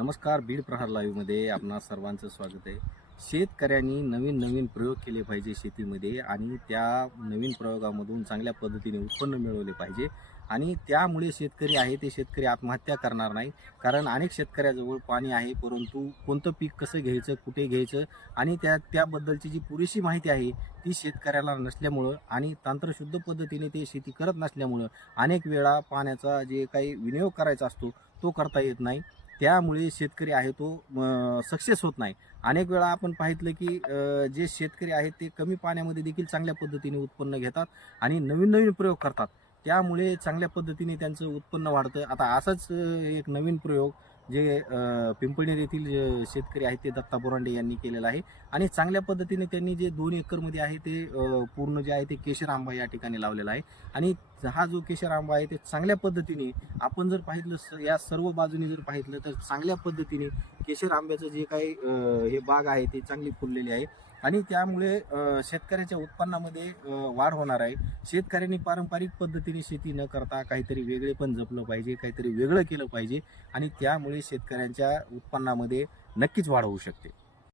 नमस्कार. बीड प्रहार लाईव्हमध्ये आपणा सर्वांचं स्वागत आहे. शेतकऱ्यांनी नवीन नवीन प्रयोग केले पाहिजे शेतीमध्ये आणि त्या नवीन प्रयोगामधून चांगल्या पद्धतीने उत्पन्न मिळवले पाहिजे आणि त्यामुळे शेतकरी आहे ते शेतकरी आत्महत्या करणार नाही. कारण अनेक शेतकऱ्याजवळ पाणी आहे, परंतु कोणतं पीक कसं घ्यायचं, कुठे घ्यायचं आणि त्याबद्दलची जी पुरेशी माहिती आहे ती शेतकऱ्याला नसल्यामुळं आणि तंत्रशुद्ध पद्धतीने ते शेती करत नसल्यामुळं अनेक वेळा पाण्याचा जे काही विनियोग करायचा असतो तो करता येत नाही. त्यामुळे शेतकरी आहे तो सक्सेस होत नाही. अनेक वेळा आपण पाहितलं की जे शेतकरी आहेत ते कमी पाण्यामध्ये देखील चांगल्या पद्धतीने उत्पन्न घेतात आणि नवीन नवीन प्रयोग करतात. त्यामुळे चांगल्या पद्धतीने त्यांचं उत्पन्न वाढतं. आता असाच एक नवीन प्रयोग जे पिंपळनेर येथील शेतकरी आहेत ते दत्ता बोरांडे यांनी केलेला आहे आणि चांगल्या पद्धतीने त्यांनी जे 2 एकरमध्ये आहे ते पूर्ण जे आहे ते केशर आंबा या ठिकाणी लावलेला आहे आणि हा जो केशर आंबा आहे ते चांगल्या पद्धतीने आपण जर पाहितलं या सर्व बाजूनी जर पाहितलं तर चांगल्या पद्धतीने केशर आंब्याचं जे काही हे बाग आहे ते चांगली फुललेली आहे आणि त्यामुळे शेतकऱ्याच्या उत्पन्नामध्ये वाढ होणार आहे. शेतकऱ्यांनी पारंपरिक पद्धतीने शेती न करता काहीतरी वेगळे पण जपलं पाहिजे, काहीतरी वेगळं केलं पाहिजे आणि त्यामुळे शेतकऱ्यांच्या उत्पन्नामध्ये नक्कीच वाढ होऊ शकते.